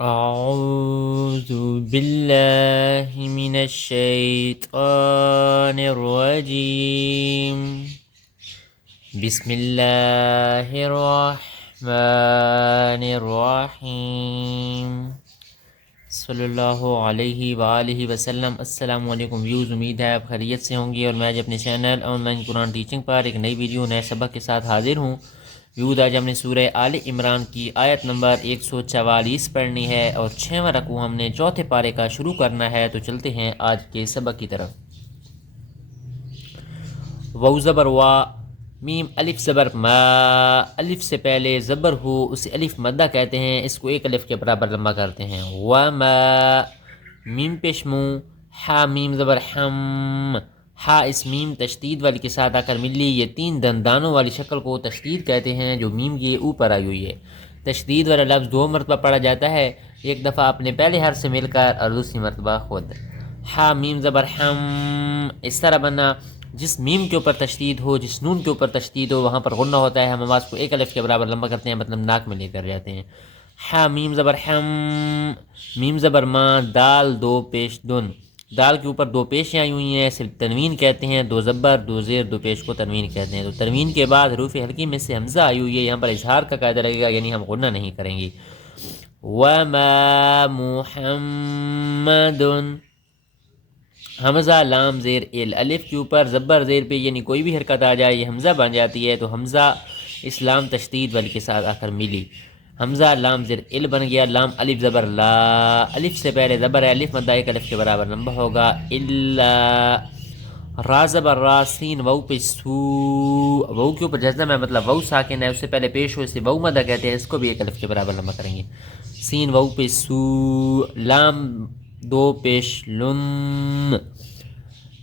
أعوذ بالله من الشيطان الرجيم. بسم الله الرحمن الرحيم. صلی اللہ علیہ وآلہ وسلم. السلام علیکم ویوز، امید ہے آپ خیریت سے ہوں گے اور میں آج اپنے channel online Quran teaching پر ایک نئی ویڈیو نئے سبق کے ساتھ حاضر ہوں. ویوز، آج ہم نے سورہ آل عمران کی آیت نمبر 144 پڑھنی ہے اور 6واں رکوع ہم نے چوتھے پارے کا شروع کرنا ہے. تو چلتے ہیں آج کے سبق کی طرف. واو زبر وا، میم الف زبر ما. الف سے پہلے زبر ہو اسے الف مدہ کہتے ہیں، اس کو ایک الف کے برابر لمبا کرتے ہیں. وما، میم پیش مو، ہا میم زبر ہم. ہا اس میم تشدید والی کے ساتھ آ کر ملی. یہ 3 دندانوں والی شکل کو تشدید کہتے ہیں جو میم کے اوپر آئی ہوئی ہے. تشدید والا لفظ 2 مرتبہ پڑھا جاتا ہے، ایک دفعہ اپنے پہلے حرف سے مل کر اور دوسری مرتبہ خود. ہا میم زبر ہم، اس طرح بنا جس میم کے اوپر تشدید ہو، جس نون کے اوپر تشدید ہو وہاں پر غنہ ہوتا ہے. ہم آواز کو ایک الف کے برابر لمبا کرتے ہیں، مطلب ناک میں لے کر جاتے ہیں. ہا میم زبر ہم، میم زبر ما، دال 2 پیش دن. دال کے اوپر 2 پیشیں آئی ہوئی ہیں، صرف تنوین کہتے ہیں. 2 زبر 2 زیر 2 پیش کو تنوین کہتے ہیں. تو تنوین کے بعد حروف حلقی میں سے حمزہ آئی ہوئی ہے، یہاں پر اظہار کا قاعدہ لگے گا، یعنی ہم غنہ نہیں کریں گے. وما محمد، حمزہ لام زیر ال. الف کے اوپر زبر زیر پہ یعنی کوئی بھی حرکت آ جائے یہ حمزہ بن جاتی ہے. تو حمزہ اسلام تشدید والی کے ساتھ آ کر ملی. حمزہ لام زیر ال بن گیا. لام الف زبر لا، الف سے پہلے زبر ہے، الف مدہ ایک الف کے برابر لمبا ہوگا. الا، را زبر را، سین وو پہ سو. وو کے اوپر جزم ہے، مطلب وو ساکن ہے، اس سے پہلے پیش ہو، اسے وو مدہ کہتے ہیں، اس کو بھی ایک الف کے برابر لمبا کریں گے. سین وو پہ سو. لام 2 پیش لن.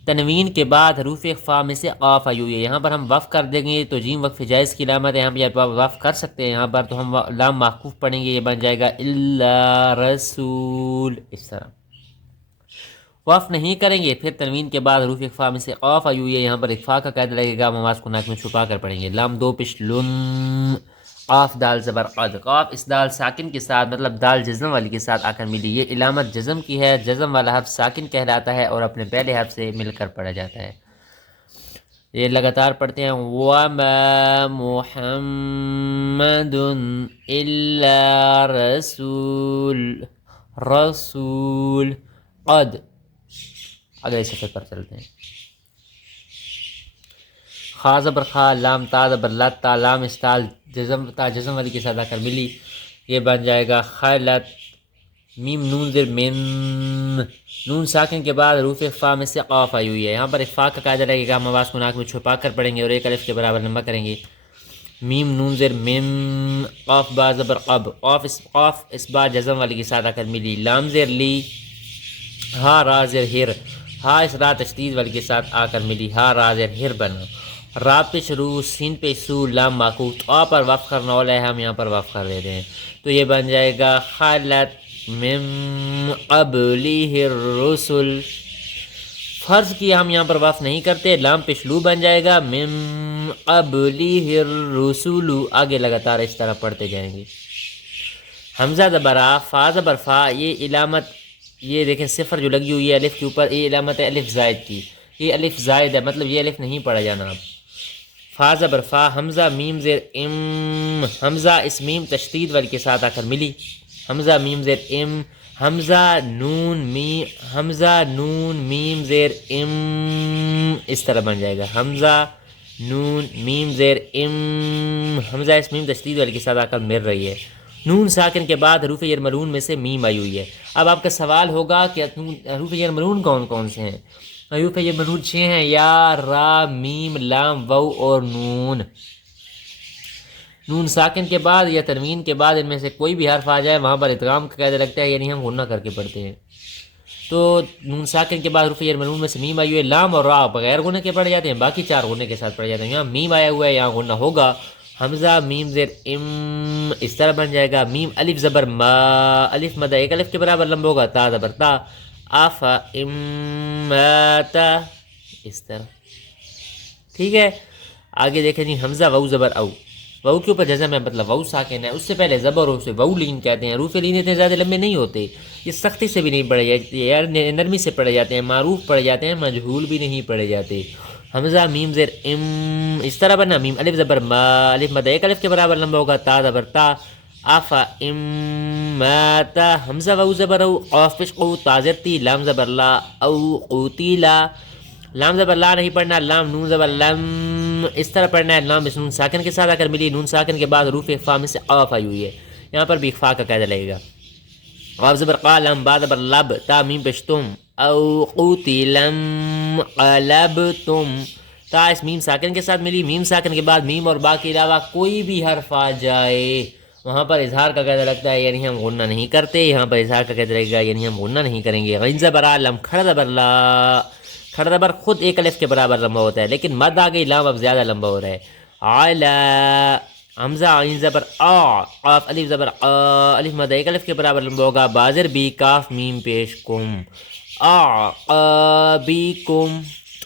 تنوین کے بعد حروف اخفا میں سے قاف آئی ہوئی ہے، یہاں پر ہم وقف کر دیں گے تو جیم وقف جائز کی علامت ہے، ہم یہ وقف کر سکتے ہیں یہاں پر. تو ہم لام محقوف پڑھیں گے، یہ بن جائے گا الا رسول. اس طرح وقف نہیں کریں گے. پھر تنوین کے بعد حروف اخفا میں سے قاف آئی ہوئی ہے، یہاں پر اخفا کا قاعدہ لگے گا، ہم آواز کو ناک میں چھپا کر پڑھیں گے. لام 2 پیش لن. قاف دال زبر قد. قاف اس دال ساکن کے ساتھ، مطلب دال جزم والی کے ساتھ آ کر ملی. یہ علامت جزم کی ہے، جزم والا حرف ساکن کہلاتا ہے اور اپنے پہلے حرف سے مل کر پڑھا جاتا ہے. یہ لگاتار پڑھتے ہیں. وما محمد الا رسول. رسول قد. اگلے صفحے پر چلتے ہیں. خا زبر خا، لام تا زبر لت. تا لام استال جزم، تا جزم والی کے ساتھ آ کر ملی، یہ بن جائے گا خلت. میم نون زر من. نون ساکن کے بعد حروف اخفا میں سے قاف آئی ہوئی ہے، یہاں پر اخفا کا قاعدہ لگے گا، ہم آواز کو ناک میں چھپا کر پڑھیں گے اور ایک الف کے برابر لمبا کریں گے. میم نون زر مم. قاف با زبر قب. قاف اس با جزم والی کے ساتھ آ کر ملی. لام زر لی. ہا را زر ہر. ہا اس را تشدید والی کے ساتھ آ کر ملی، ہا را زر ہر بنا. را پہ شروع، سین پہ سو، لام معکوف. آ پر وقف کرنا والا ہے، ہم یہاں پر وقف کر دیتے ہیں. تو یہ بن جائے گا خلت من قبلہ الرسل. فرض کیا ہم یہاں پر وقف نہیں کرتے، لام پہ شلو بن جائے گا من قبلہ الرسل. آگے لگاتار اس طرح پڑھتے جائیں گے. حمزہ زبرا، فا زبر فا. یہ علامت، یہ دیکھیں صفر جو لگی ہوئی ہے الف کے اوپر، یہ علامت ہے الف زائد کی. یہ الف زائد ہے، مطلب یہ الف نہیں پڑھا جانا اب. فا زبر فا. حمزہ میم زیر ام. حمزہ اس میم تشدید والی کے ساتھ آ کر ملی. حمزہ میم زیر ام. حمزہ نون میم. حمزہ نون میم زیر ام، اس طرح بن جائے گا. حمزہ نون میم زیر ام. حمزہ اس میم تشدید والی کے ساتھ آ کر مل رہی ہے. نون ساکن کے بعد حروف یرملون میں سے میم آئی ہوئی ہے. اب آپ کا سوال ہوگا کہ حروف یرملون کون کون سے ہیں؟ حروف یرملون 6 ہیں، یا را میم لام وو اور نون. نون ساکن کے بعد یا تنوین کے بعد ان میں سے کوئی بھی حرف آ جائے وہاں پر ادغام کا قاعدہ لگتا ہے، یعنی ہم غنہ کر کے پڑھتے ہیں. تو نون ساکن کے بعد حروف یرملون میں سے میم آئی ہوئی ہے. لام اور را بغیر غنہ کے پڑھے جاتے ہیں، باقی 4 غنہ کے ساتھ پڑھے جاتے ہیں. یہاں میم آیا ہوا ہے، یہاں غنہ ہوگا. حمزہ میم زیر ام، اس طرح بن جائے گا. میم الف زبر ما. الف مدہ ایک الف کے برابر لمبا ہوگا. تا زبر تا. آفا اماتا، اس طرح. ٹھیک ہے. آگے دیکھیں جی. حمزہ وو زبر او. وو کے اوپر جزم ہے مطلب وو ساکن ہے، اس سے پہلے زبر ہو اسے وو لین کہتے ہیں۔ حروف لین اتنے زیادہ لمبے نہیں ہوتے، یہ سختی سے بھی نہیں پڑھے جاتے، یار نرمی سے پڑھے جاتے ہیں، معروف پڑھے جاتے ہیں، مجہول بھی نہیں پڑھے جاتے۔ حمزہ میم زیر ام اس طرح بنا، میم الف زبر ما، الف مد ایک الف کے برابر لمبا ہوگا، تا زبر تا، آفا ام ماتا، حمزہ وو زبر او، قاف پیش قو، تا زیر تی، لام زبر لا او قوتیلا، لام زبر لا نہیں پڑھنا، لام نون زبر لم اس طرح پڑھنا ہے، لام اس نون ساکن کے ساتھ آ کر ملی، نون ساکن کے بعد حروف اخفا میں سے قاف آئی ہوئی ہے، یہاں پر بھی اخفا کا قاعدہ لگے گا۔ قاف زبر قا، لام با زبر لب، تا میم پیش تم، او قوتلم قلبتم، تا اس میم ساکن کے ساتھ ملی، میم ساکن کے بعد میم اور با کے علاوہ کوئی بھی حرف آ جائے وہاں پر اظہار کا قاعدہ لگتا ہے، یعنی ہم غنہ نہیں کرتے، یہاں پر اظہار کا قاعدہ لگے گا یعنی ہم غنہ نہیں کریں گے۔ غین زبر آ، لم کھڑ زبر لا، کھڑا زبر خود ایک الف کے برابر لمبا ہوتا ہے، لیکن مد آ گئی، لام اب زیادہ لمبا ہو رہا ہے۔ علا، حمزہ عین زبر آ، قاف الف زبر آ، الف مد ایک الف کے برابر لمبا ہوگا، بازر بی، کاف میم پیش کم، بی کم،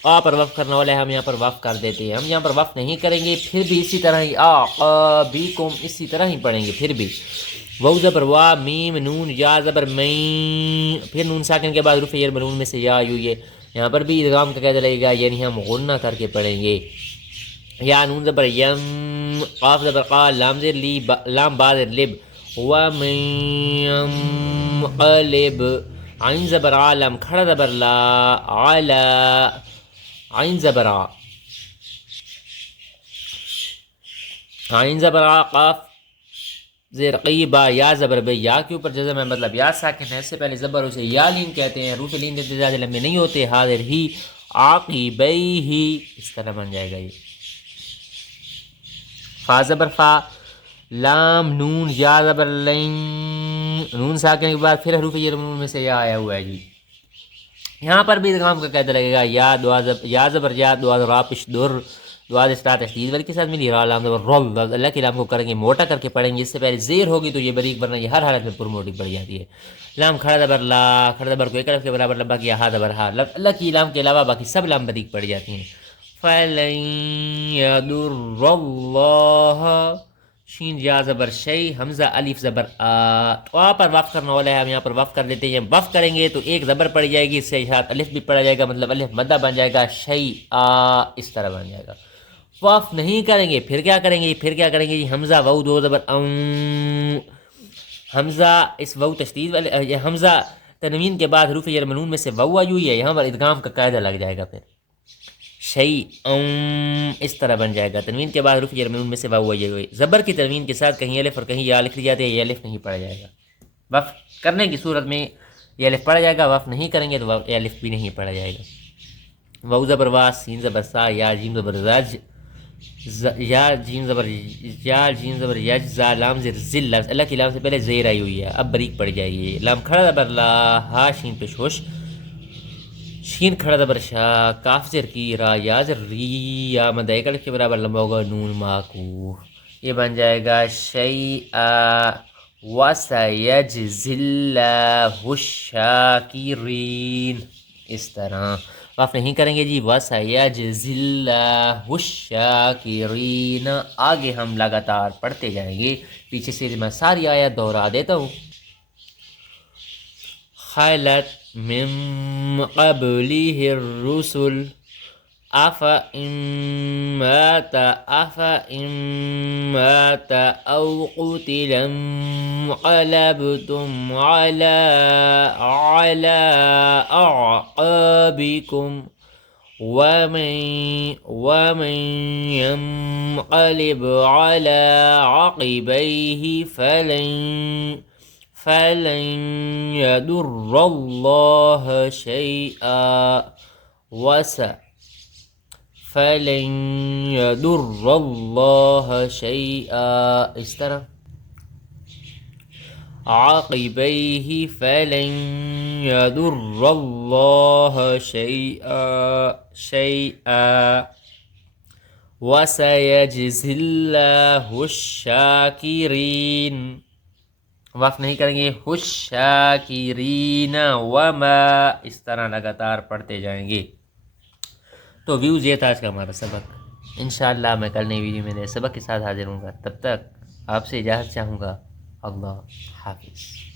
آ پر وقف کرنا والا ہے، ہم یہاں پر وقف کر دیتے ہیں، ہم یہاں پر وقف نہیں کریں گے، پھر بھی اسی طرح ہی بی کم اسی طرح ہی پڑھیں گے پھر بھی۔ وو زبر وا، میم نون، یا زبر مین، پھر نون ساکن کے بعد حروف یر منون میں سے یا آئی ہوئی ہے، یہاں پر بھی ادغام کا قاعدہ لگے گا، یعنی ہم غنہ کر کے پڑھیں گے۔ یا نون زبر یم، قاف زبر قا، لام زیر لی، لام با زیر لب، ومن ینقلب، عین زبر آ، لام کھڑا زبر لا، علا، عین زبر آ، عین زبر آ، قاف زیر قی، با یا زبر بے، یا کے اوپر جزم ہے مطلب یا ساکن ہے، اس سے پہلے زبر اسے یا لین کہتے ہیں، حروف لین اتنے زیادہ لمبے نہیں ہوتے۔ حاضر ہی، عاقبیہ، اس طرح بن جائے گا یہ۔ فا زبر فا، لام نون، یا زبر لین، نون ساکن کے بعد پھر حروف یر منون میں سے یا آیا ہوا ہے جی، یہاں پر بھی ادغام کا قاعدہ لگے گا۔ یا دعا یا زبر یا، دعا را پش در، دعا اسٹارٹ تشدید والی کے ساتھ ملی، را لام زبر رول، اللہ کے لام کو کریں گے موٹا کر کے پڑھیں گے، اس سے پہلے زیر ہوگی تو یہ بریک، ورنہ یہ ہر حالت میں پر موٹی پڑ جاتی ہے۔ لام کھڑا زبر لا، کھڑا زبر کو ایک الف کے برابر لمبا کیا، ہا زبر ہا، اللہ کی لام کے علاوہ باقی سب لام بریک پڑ جاتی ہیں۔ فلن یضر اللہ، شین یا زبر شی، حمزہ الف زبر آ، تو آ پر وقف کرنا والا ہے، ہم یہاں پر وقف کر لیتے ہیں، وقف کریں گے تو ایک زبر پڑ جائے گی، اس سے ساتھ الف بھی پڑا جائے گا، مطلب الف مدہ بن جائے گا، شی آ اس طرح بن جائے گا۔ وقف نہیں کریں گے پھر کیا کریں گے، پھر کیا کریں گے، حمزہ وو دو زبر اون، حمزہ اس وو تشدید والے، حمزہ تنوین کے بعد حروف یر منون میں سے وو آئی ہوئی ہے، یہاں پر ادغام کا قاعدہ لگ جائے گا، پھر شی اس طرح بن جائے گا، تنوین کے بعد حروف یر منون میں سے واو آئی ہوئی، زبر کی تنوین کے ساتھ کہیں الف اور کہیں یا لکھ لی جاتی ہے، یہ الف نہیں پڑھا جائے گا، وقف کرنے کی صورت میں یہ الف پڑھا جائے گا، وقف نہیں کریں گے تو یہ الف بھی نہیں پڑھا جائے گا۔ واو زبر وا، سین زبر سا، یا جیم زبر زج، یا جیم زبر یا، جیم زبر یج، زا لام زیر ذل، اللہ کی لام سے پہلے زیر آئی ہوئی ہے، اب بریک پڑ جائے گی، لام کھڑا زبر لا، ہا شین پیش ہوش، شین کھڑا زبر شا، کاف زر کی، را یا زر ری، یا مد ایک الف کے برابر لمبا ہوگا، نون ماکو، یہ بن جائے گا شیئا وسیجزی اللہ الشاکرین، اس طرح وقف نہیں کریں گے جی، وسیجزی اللہ الشاکرین، آگے ہم لگاتار پڑھتے جائیں گے، پیچھے سے میں ساری آیت دہرا دیتا ہوں۔ خلت من قبله الرسل أفإن مات أو قتل انقلبتم على أعقابكم ومن ينقلب على عقبيه فلن يضر الله شيئا فلن يضر الله شيئا، اس طرح عاقبيه فلن يضر الله شيئا وسيجزي الله الشاكرين، وقف نہیں کریں گے، الشاکرین وما، اس طرح لگاتار پڑھتے جائیں گے۔ تو ویوز یہ تھا آج کا ہمارا سبق۔ انشاءاللہ میں کل نئی ویڈیو میں نئے سبق کے ساتھ حاضر ہوں گا. تب تک آپ سے اجازت چاہوں گا. اللہ حافظ.